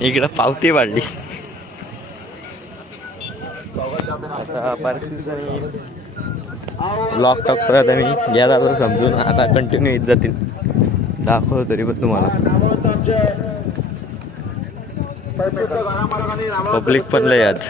इकडं पावती वाढली आता. बऱ्याच दिवसांनी ब्लॉक टॉक परत आम्ही घ्या जातो समजून. आता कंटिन्यू येत जातील, दाखवतो तरी पण तुम्हाला. पब्लिक पण लय आज.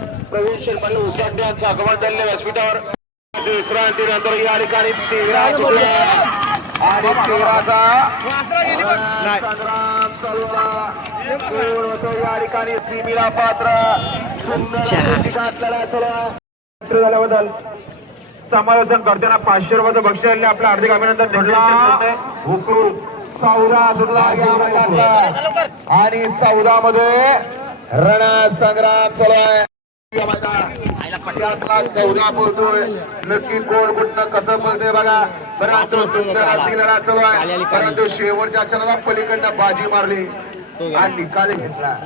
समालोचन करताना 500 रुपयाचं बक्षीस आपलं हार्दिक अभिनंदन धन्यवाद. हुकू 14 सुटला या मैदानात आणि 14 मध्ये रणसंग्राम चालू आहे. 14 बोलतोय नक्की कोण कुठनं कसं बोलतोय बघा. परंतु सुंदर अशी लढा चालू आहे. परंतु शेवटच्या क्षणाला पलीकडनं बाजी मारली आणि निकाल घेतला.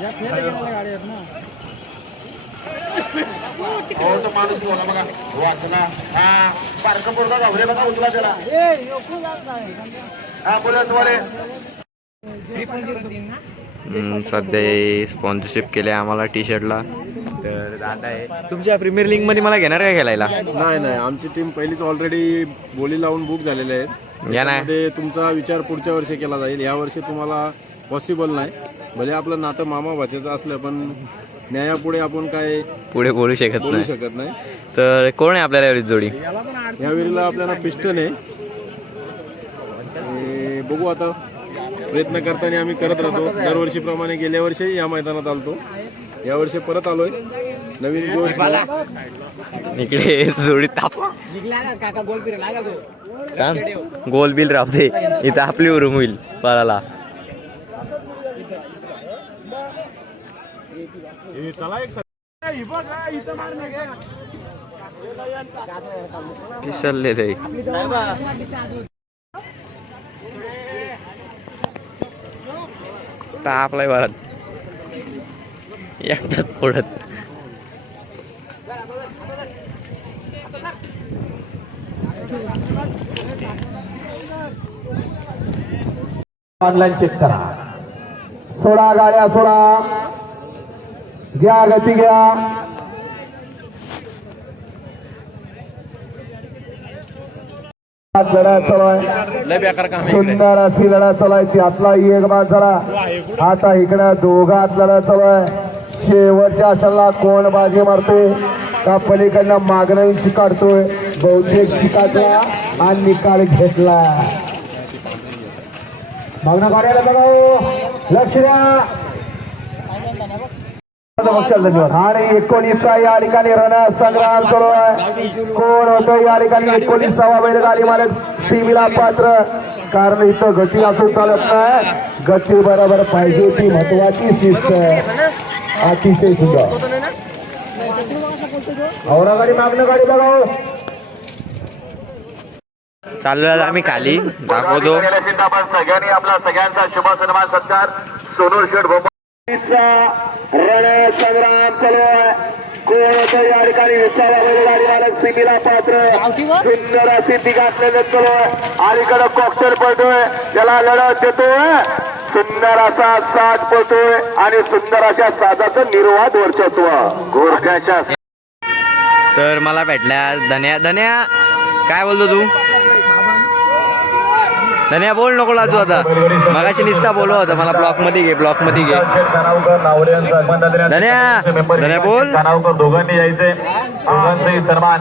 माणूस बोला बघा वाचला. हा बारका पोरगा घाबरे बघा उचला त्याला. हा बोलत वाले सध्या स्पॉन्सरशिप केले आम्हाला टी शर्टला. तर दादा आहे तुमच्या प्रीमियर लीग मध्ये मला घेणार काय खेळायला? नाही, आमची टीम पहिलीच ऑलरेडी बोली लावून बुक झालेली आहे. यामध्ये तुमचा विचार पुढच्या वर्षी केला जाईल. या वर्षी तुम्हाला पॉसिबल नाही. भले आपलं नातं मामा भाच्याचं असलं पण न्यायापुढे आपण काय पुढे बोलू शकत नाही. तर कोण आहे आपल्याला जोडी? या वेळेला आपल्याला पिस्टन आहे. बघू आता प्रयत्न करताना आम्ही करत राहतो. दरवर्षीप्रमाणे गेल्या वर्षी या मैदानात आलतो, या वर्षी परत आलोय नवीन जोश. इकडे जोडी ताप गोल बिल राहते इथं आपली उरुम होईल पळाला. पिसलले ते तापलाय भारत एकदाच पडत. ऑनलाईन चेक करा. सोडा गाड्या सोडा, घ्या गती घ्या. लढा चालू आहे. सुंदर अशी लढा चालू आहे. त्यातला एक बाद झाला. आता इकडे दोघात लढा चालू आहे. शेवटच्या क्षणाला कोण बाजी मारतोय का पलीकडनं मागणं काढतोय. बहुतेक शिकाचा आणि निकाल घेतला. मागणं काढायला बघा, लक्ष द्या. आणि 19चा या ठिकाणी रणसंग्राम सुरू आहे. कोण होतं या ठिकाणी 19वा बैलगाडी मालक सीमेला पात्र. कारण इथं गती असून चालत नाही, गती बरोबर पाहिजे ती महत्वाची शिस्त. अतिशय सुंदर औरा गाडी मागणं गाडी बघा. चालू आम्ही खाली दाखवतो. सगळ्यांनी आपला सगळ्यांचा शुभ सन्मान सत्कार. सोनूर शेठ रणसंग्राम चालू आहे. कोण होतं या ठिकाणी 20वा बैलगाडी मालक सीमेला पात्र. सुंदर अशी ती घातलेलं चालू आहे. अलीकडं कॉकटेल पडतोय, त्याला लढत देतोय. सुंदर असा साथ पडतोय आणि सुंदर अशा साधाचं निर्वाद वर्चस्व घोरक्याच्या. तर मला भेटल्या धन्या काय बोलतो तू? धन्या बोल नको लाजू. आता मगाशी निस्ता बोलव होता मला. ब्लॉक मध्ये घे धन्या बोल. दोघांनी यायचे, दोघांचाही सन्मान.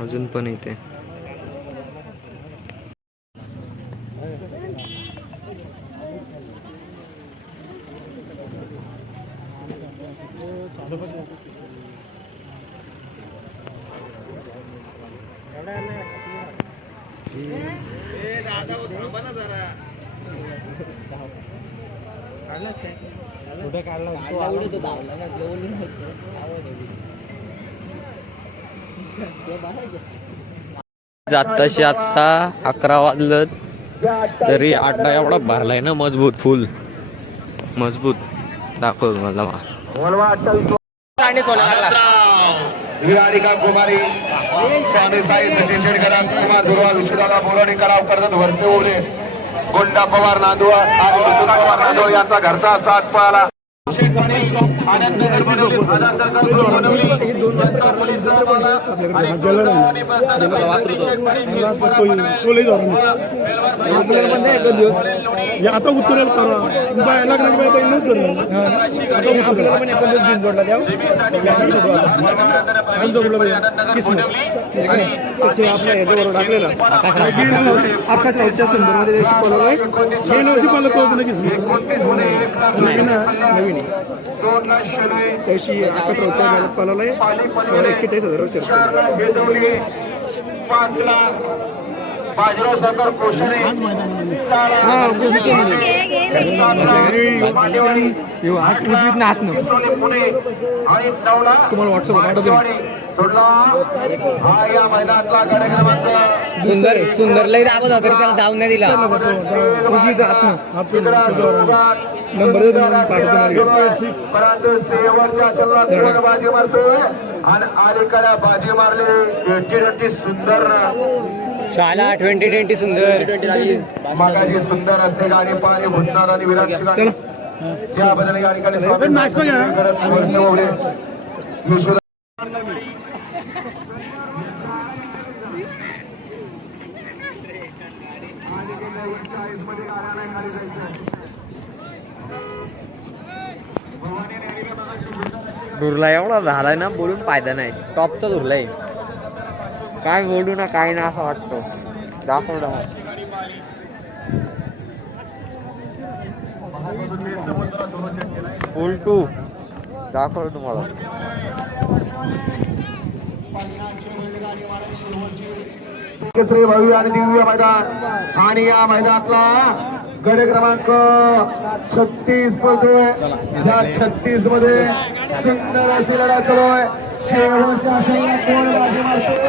अजून पण इथे आत्ताशी आत्ता 11 वाजलं तरी अड्डा एवढा भरलाय ना मजबूत फुल मजबूत दाखव मला कुमारी स्वामी साई सचिन शेडकर कुमार दुर्वा विश्वदादा बोराडी कलाव कर्जत वरचे ओले गोंडा पवार नांदुआ आणि मुकुंद पवार नांदुआ यांचा घरचा साथ पाहिला आनंद बनवली आधार सरकार बनवली आता उतरेल परवा लग्नाची बाई पहिली जोडला द्या आपल्या याच्याबरोबर टाकलेला आकाश राऊतच्या सुंदरमध्ये शिकवलं हे नव्हती पाहिलं तो लगेच नवीन त्याशी आकाश राऊतच्या गाण्यात पालवलंय 41,000 वर्ष बाजीराव सरकार कोशरे तुम्हाला व्हॉट्सअप पाठवतो सोडला हा या मैदानातला गड क्रमांक सुंदर लई दाबत होता त्याला धाव नाही दिला नंबर परंतु शेवटच्या शल्लात बाजी मारतोय आणि अलीकडे बाजी मारली 20 सुंदर चाला 20 सुंदर मागाची सुंदर असते गाडी पाणी भुतनार आणि विराट त्याबद्दल या ठिकाणी धुरला एवढा झालाय ना बोलून फायदा नाही टॉपचा धुरलाय काय बोलू ना काय ना असं वाटतं दाखव ना फुल 2 दाखव तुम्हाला भव्य आणि दिव्य मैदान आणि या मैदानातला गड क्रमांक 36 पळतोय ज्या 36 मध्ये सुंदर अशी लढा चालू आहे शेवटच्या क्षणाला कोण बाजी मारतोय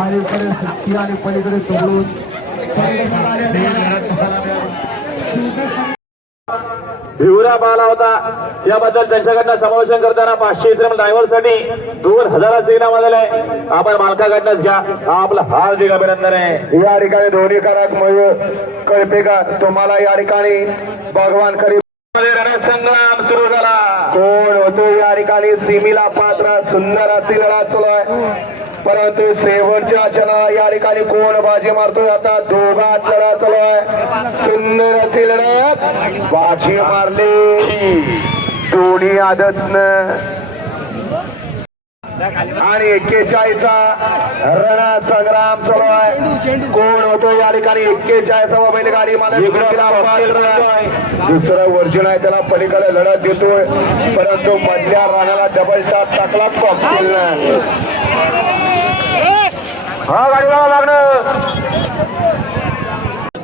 अलीकडे सुट्टी आणि पलीकडे तोडून भिवरा पाहिला होता याबद्दल त्यांच्याकडनं समालोचन करताना 500 ड्रायव्हरसाठी 2000 इनाम आलेलं आहे आपण मालकाकडनंच घ्या आपलं हार्दिक अभिनंदन आहे या ठिकाणी दोन्ही कराक मयूर कळपेकर तुम्हाला या ठिकाणी भगवान खरी रणसंग्राम सुरू झाला कोण होतो या ठिकाणी सीमीला पात्र सुंदर अशी लढा चालू आहे परंतु शेवटच्या क्षणा या ठिकाणी कोण बाजी मारतोय आता दोघात लढा चालू आहे सुंदर अशी लढत बाजी मारली दोन्ही आदतनं आणि 41चा रणा संग्राम चालू आहे कोण होतो या ठिकाणी 41वा बैलगाडी मालक दुसरं वर्जन आहे त्याला पलीकडे लढत देतोय परंतु मधल्या राणाला डबल टाप टाकला कॉकटेल हा गाडीला लागणं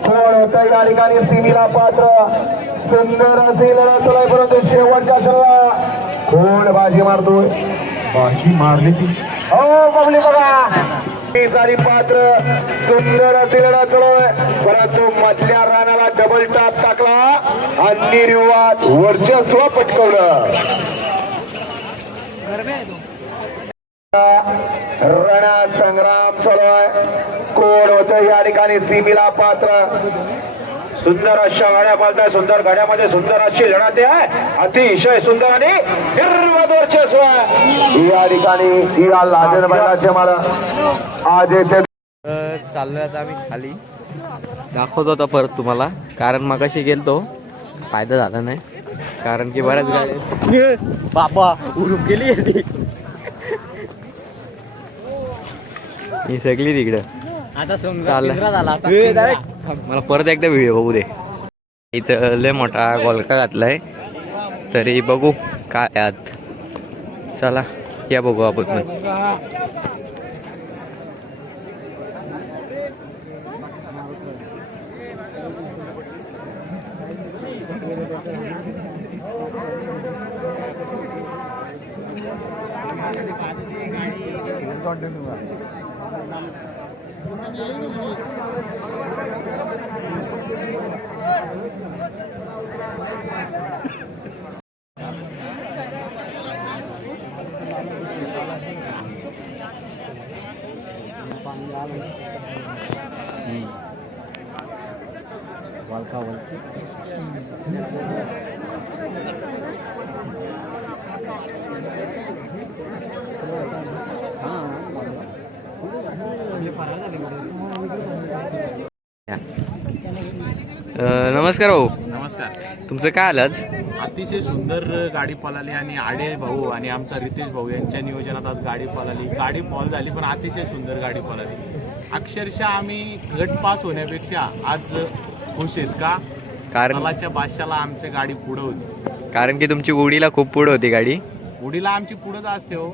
कोण होतं या ठिकाणी सीमीला पात्र सुंदर असे लढत चालू आहे परंतु शेवटच्या क्षणाला कोण बाजी मारतोय बाजी मारली ती हो बघली बघा सारी पात्र सुंदर असे लढा चालू आहे परंतु मधल्या राणाला डबल टाप टाकला आणि निर्वात वर्चस्व पटकवलं रणा संग्राम चालू आहे कोण होतं या ठिकाणी सीमीला पात्र सुंदर अशा गाड्या पालताय सुंदर गाड्यामध्ये सुंदर अशी लढाते आहे अतिशय सुंदर आणि हिरवट वर्चस्व या ठिकाणी या लाजन बैलाचे मला आज चाललोय आता आम्ही खाली दाखवतो आता परत तुम्हाला कारण मगाशी गेलतो फायदा झाला नाही कारण की बऱ्याच गाड्या बाबा उडून गेली ही सगळी तिकडं आता चाललंय मला परत एकदा व्हिडिओ बघू दे इथं लय मोठा गोलका घातलाय तरी बघू काय आत चला या बघू आपण नमस्कार भाऊ, नमस्कार. तुमचं काय आलं आज? अतिशय सुंदर गाडी पळाली आणि आडे भाऊ आणि आमचा रितेश भाऊ यांच्या नियोजनात आज गाडी पळाली. गाडी फॉल झाली पण अतिशय सुंदर गाडी पळाली. अक्षरशः आम्ही गट पास होण्यापेक्षा आज खुश आहेत का कारण मलाच्या बादशाला आमची गाडी पुढं होती. कारण की तुमची उडीला खूप पुढे होती गाडी. उडीला आमची पुढंच असते हो.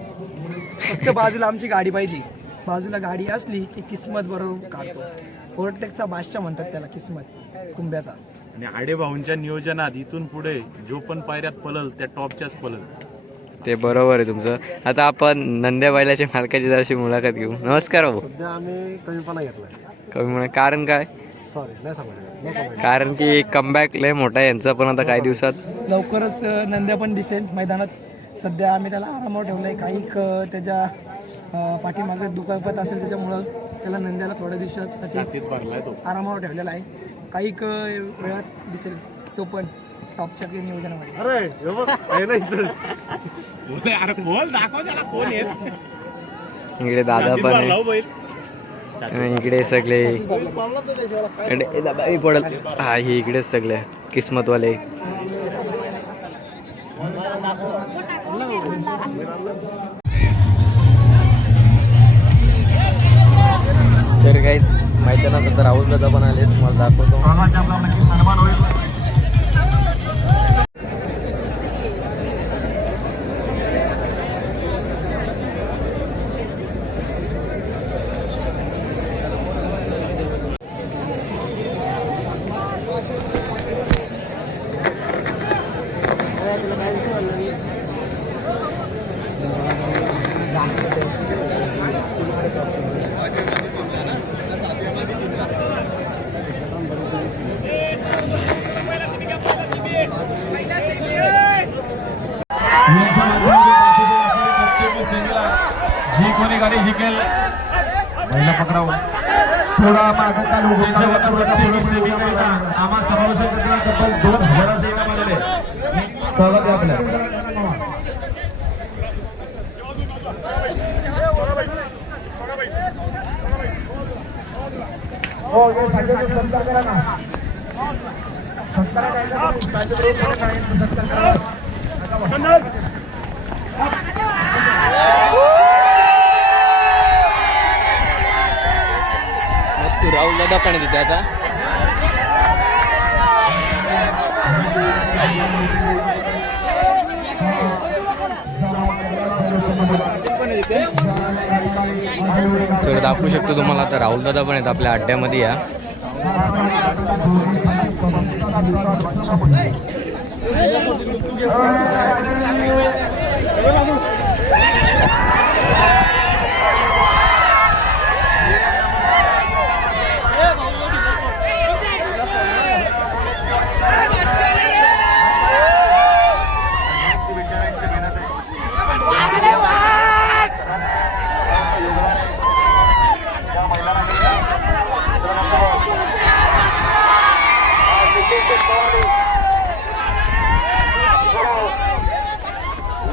फक्त बाजूला आमची गाडी पाहिजे. बाजूला गाडी असली की किस्मत बरोबर काढतो. ओव्हरटेकचा बादशाह म्हणतात त्याला, किस्मत कुंभ्याचा. आणि आडे भाऊंच्या नियोजनात इथून पुढे जो पण पायऱ्यात पळल त्या टॉपच्याच पळल. ते बरोबर आहे तुमचं. आता आपण नंद्या बैलाच्या मालकाची जराशी मुलाखत घेऊ. नमस्कार भाऊ. सध्या आम्ही कमीपणा घेतलाय. कमी म्हणा कारण काय? सॉरी नाही सांगू. कारण की कमबॅक लय मोठा आहे यांचा पण आता काही दिवसात. लवकरच नंद्या पण दिसेल मैदानात. सध्या आम्ही त्याला आरामावर ठेवलाय. काही त्याच्या पाठीमागे दुखापत असेल त्याच्यामुळं त्याला नंद्याला थोड्या दिवसासाठी छातीत भरलाय तो. आरामावर ठेवलेला आहे. काही वेळात दिसेल तो पण टॉपच्या नियोजनामध्ये. अरे हे बघ, आहे ना इथं. अरे बोल दाखव त्याला कोण येत. इकडे दादा पण आहे. आणि इकडे सगळे पाळला तर त्याच्याला काय इकडे दादा बी पडल. हा हे इकडेच सगळे किस्मतवाले. तर काहीच मैदानात आता राहुल दादा पण आले, तुम्हाला दाखवतो. जी कोणी गाडी जिंकेल पहिला पकडावं. थोडा मागं चालू आम्हाला समावेश तब्बल 2000 एकामध्ये स्वागत आहे आपल्या. हो हे सगळे सत्कार करा ना. सत्कार तू राहुल दादा पण तिथे आता. तर दाखवू शकतो तुम्हाला आता राहुल दादा पण आहेत आपल्या अड्ड्यामध्ये. या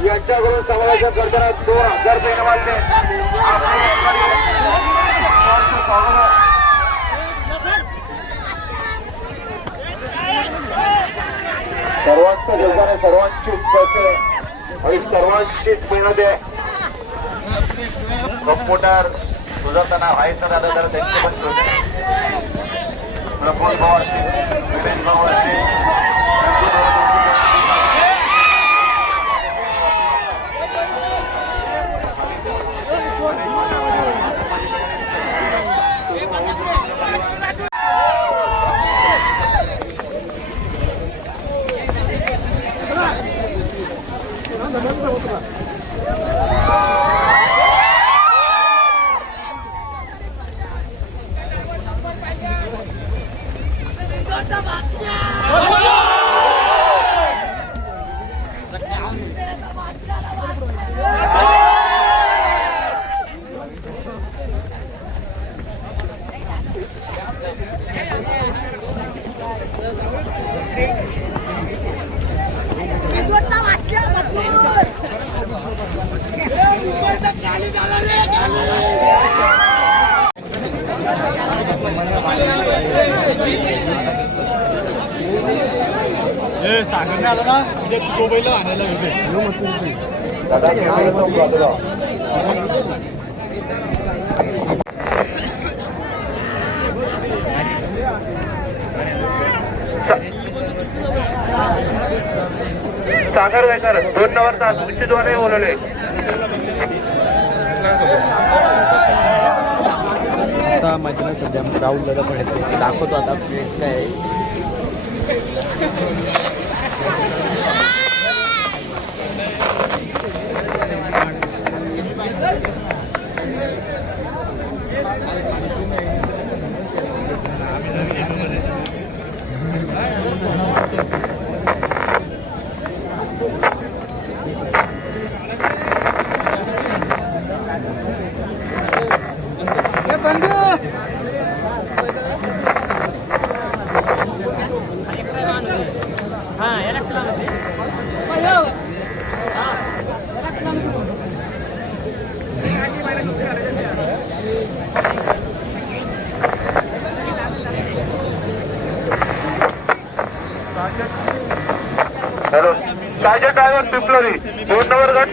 यांच्याकडून समावेशन करताना 2000 रुपये वाढले. सर्वांचं योगदान आहे, सर्वांची पैसे आणि सर्वांची मेहनत आहे. कम्प्युटर सुजाताना व्हायचं झालं तर त्यांचे पण प्रफुल्ल भाऊ असतील, विवेक भाऊ असतील, होतं सागर वेकर 2 नंबर तास उच्चद्वारे बोलवले. आता मैदानात सध्या राहुल दादा पण येते दाखवतो आता फ्रेंड्स काय आहे. हॅलो सायजर ड्रायव्हर पिंपलोरी 2 नंबर गट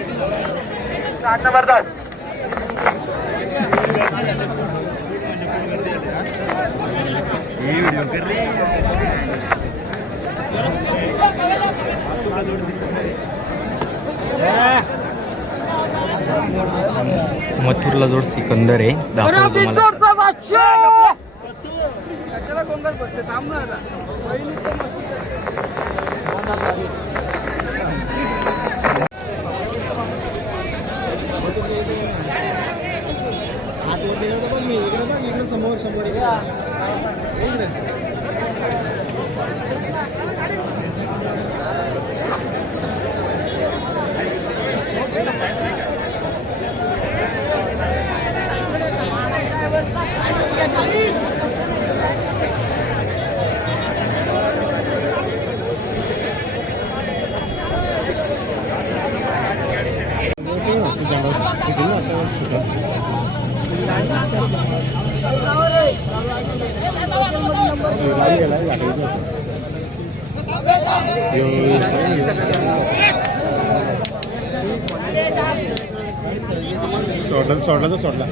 8 नंबर तास. मथुरला जोड सिकंदर आहे दाखवतो तुम्हाला. सोडला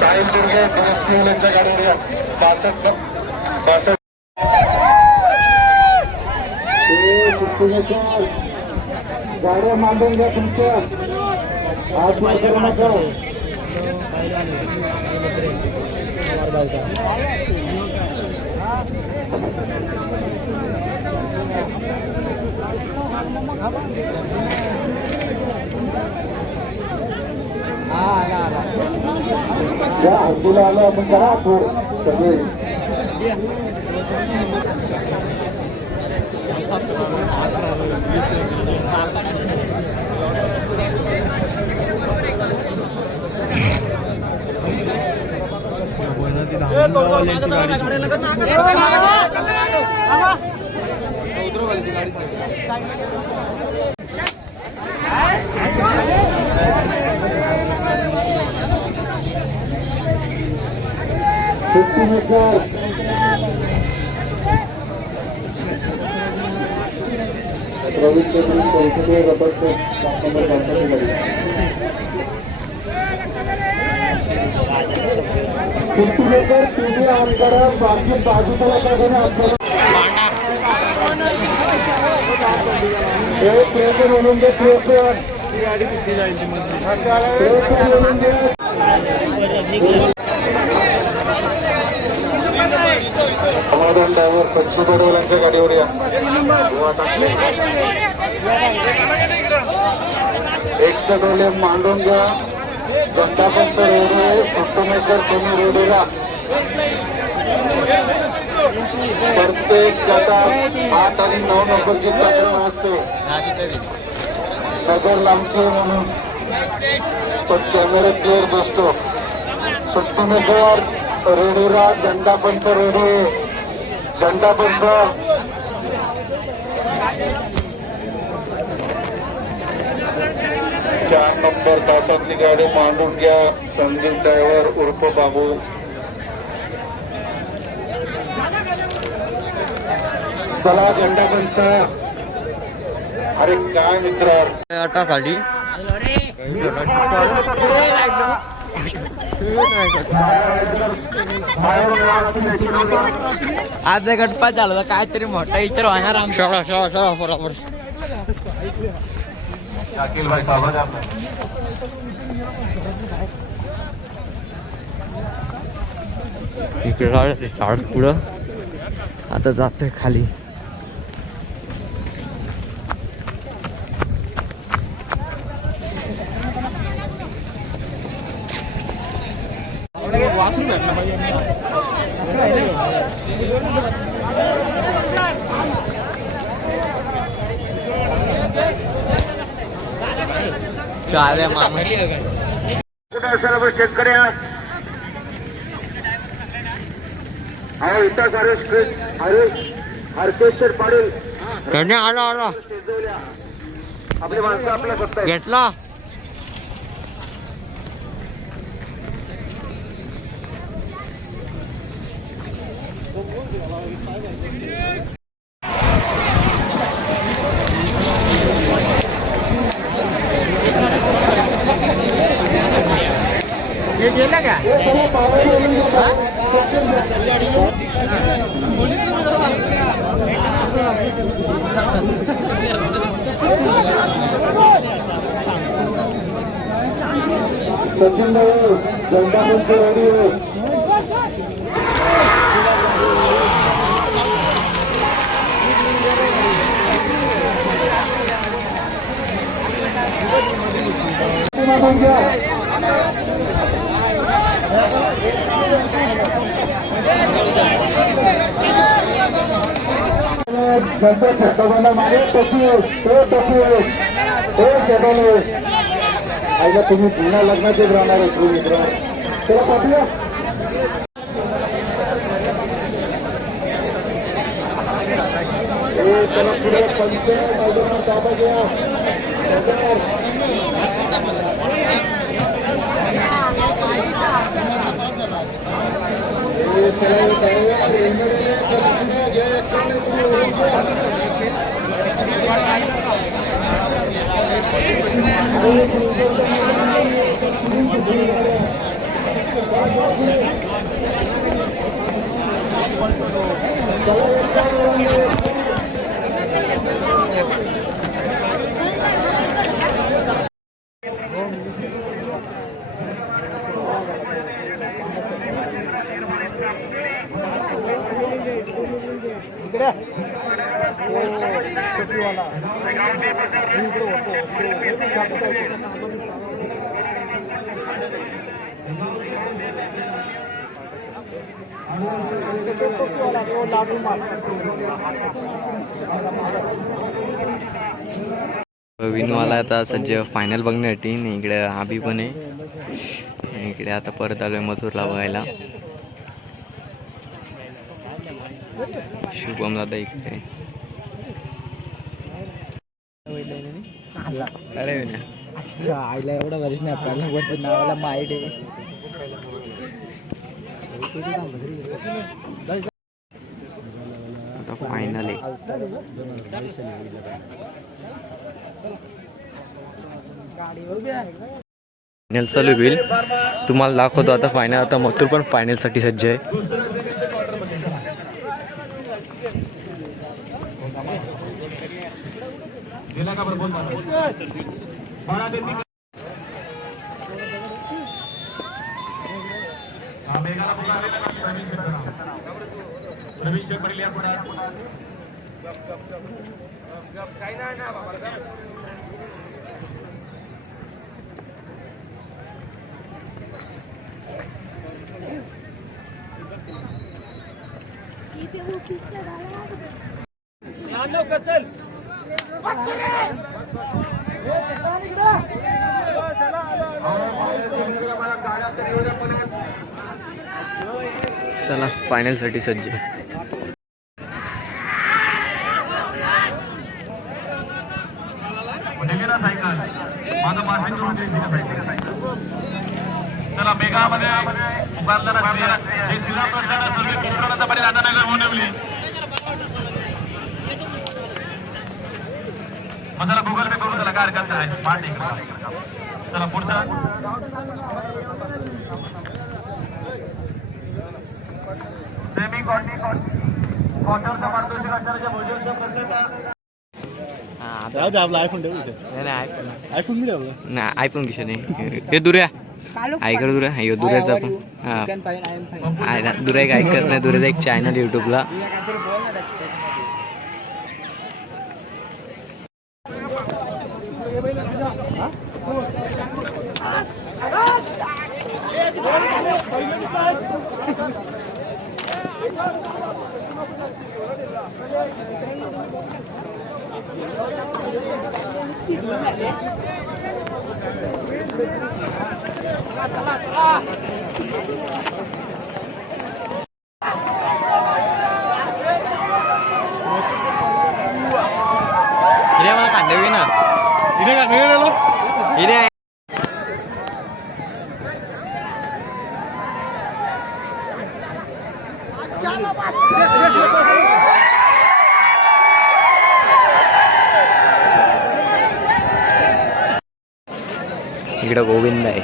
साहिल दुर्गे यांच्या गाडीवर 62 गाड्या मांडून घ्या तुमच्या आज तुला आलं आपण करा सगळे नांदगाववाल्यांची गाडी सुटली. ही गाडी सुटली जाईल ती मधली. समाधान ड्रायव्हर पक्षीबडवलांच्या गाडीवर या. एकशे डोले मांडून घ्या. जनतापंच रेल्वे उत्तमेकर कोणी रेल्वेला प्रत्येक गटात 8 आणि 9 नंबरची तक्रार असते. नजर लांबची म्हणून पण कॅमेरा क्लिअर बसतो. उत्तमेकर रेल्वेला जनतापंच रेल्वे जनतापंच 4 नंबर तासातली गाडी मांडून घ्या. संदीप ड्रायव्हर उर्फ बाबू. चला जनतापंच. अरे काय मित्र आता खाली आज गटपात झाला होता काहीतरी मोठा विचार होणार आमचा. बरोबर. शाकील भाई स्वागत आहे आपलं. इकडे झाड पुढं आता जातोय खाली. चार मामा सर्व शेतकरी अहो इथं हरकेश्वर पाटील आला आला आपली माणसं आपल्या फक्त घेतला. गेला का सचिन भाऊ जनतापंच रेडिओ आईला तुम्ही पुन्हा लग्नात राहणार आहे मित्र. त्याला पाठवूया. त्याला पुढे पंचायत ताबा घ्या. विनूवाला आता सध्या फायनल बघण्यासाठी. इकडे आबी पण आहे. इकडे आता परत आलोय मथुरला बघायला. शुभम दादा इकडे. अरे विना आईला एवढा वर्ष नाही आपल्याला वरती नावाला माईट आहे. आता फायनल आहे. फायनल चालू होईल. तुम्हाला दाखवतो आता फायनल. आता मथुर पण फायनलसाठी सज्ज आहे. चला फायनलसाठी सज्ज. चला मेघामध्ये मला गुगल पे करून त्याला काय करता आहे स्मार्ट. चला पुढचा सेमी क्वार्टरचा पारितोषिक असणाऱ्या भोजनच्या प्रत्येक आपला आयफोन ठेवू आयफोन मी ठेवलं नाही आयफोन किशा नाही. हे दुऱ्या आईकडे दुऱ्या हे दुऱ्याचा पण हा दुऱ्या एक ऐकत नाही. दुऱ्याचा एक चॅनल युट्यूबला. इथे मला कांदे ना इथे इकडं गोविंद आहे.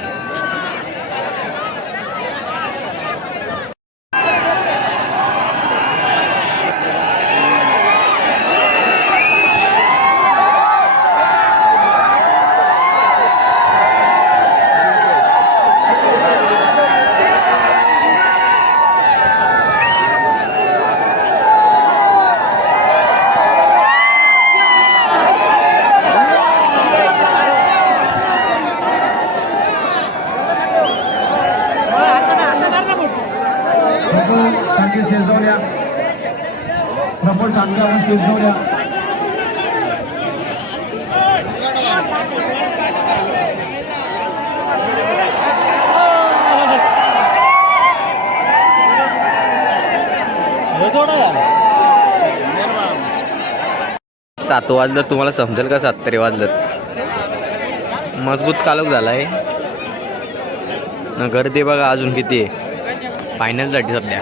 सात वाजलं तुम्हाला समजेल का? 7 तरी वाजलं. मजबूत कालक झालाय ना. गर्दी बघा अजून किती आहे फायनलसाठी सध्या.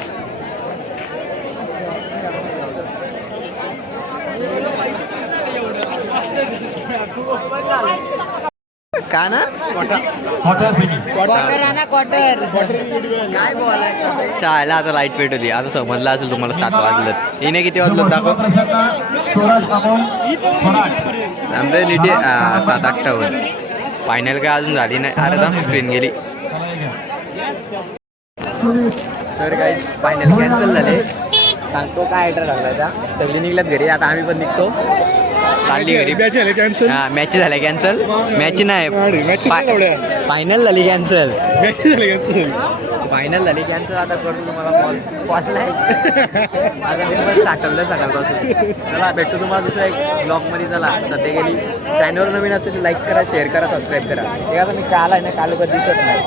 का ना चायला आता लाईट पेट होती. आता समजलं असेल तुम्हाला 7 वाजलं. हिने किती वाजलं दाखव. आमचं नीट 7:58. फायनल काय अजून झाली नाही. अरे दाम स्क्रीन गेली. तर काही फायनल कॅन्सल झाले. सांगतो काय ॲड्रेस लागला. सगळी निघल्यात घरी. आता आम्ही पण निघतो. चालली घरी. हा मॅच झाल्या कॅन्सल. मॅच नाही फायनल झाली कॅन्सल. फायनल झाली कॅन्सल. आता करतो तुम्हाला कॉल नाही. आता मी पण साठवलं सकाळपासून. चला भेटतो तुम्हाला दुसऱ्या एक ब्लॉगमध्ये. चला सध्या गेली. चॅनलवर नवीन असेल तर लाईक करा, शेअर करा, सबस्क्राईब करा. हे आता मी काल आहे ना काल कधी दिसत नाही.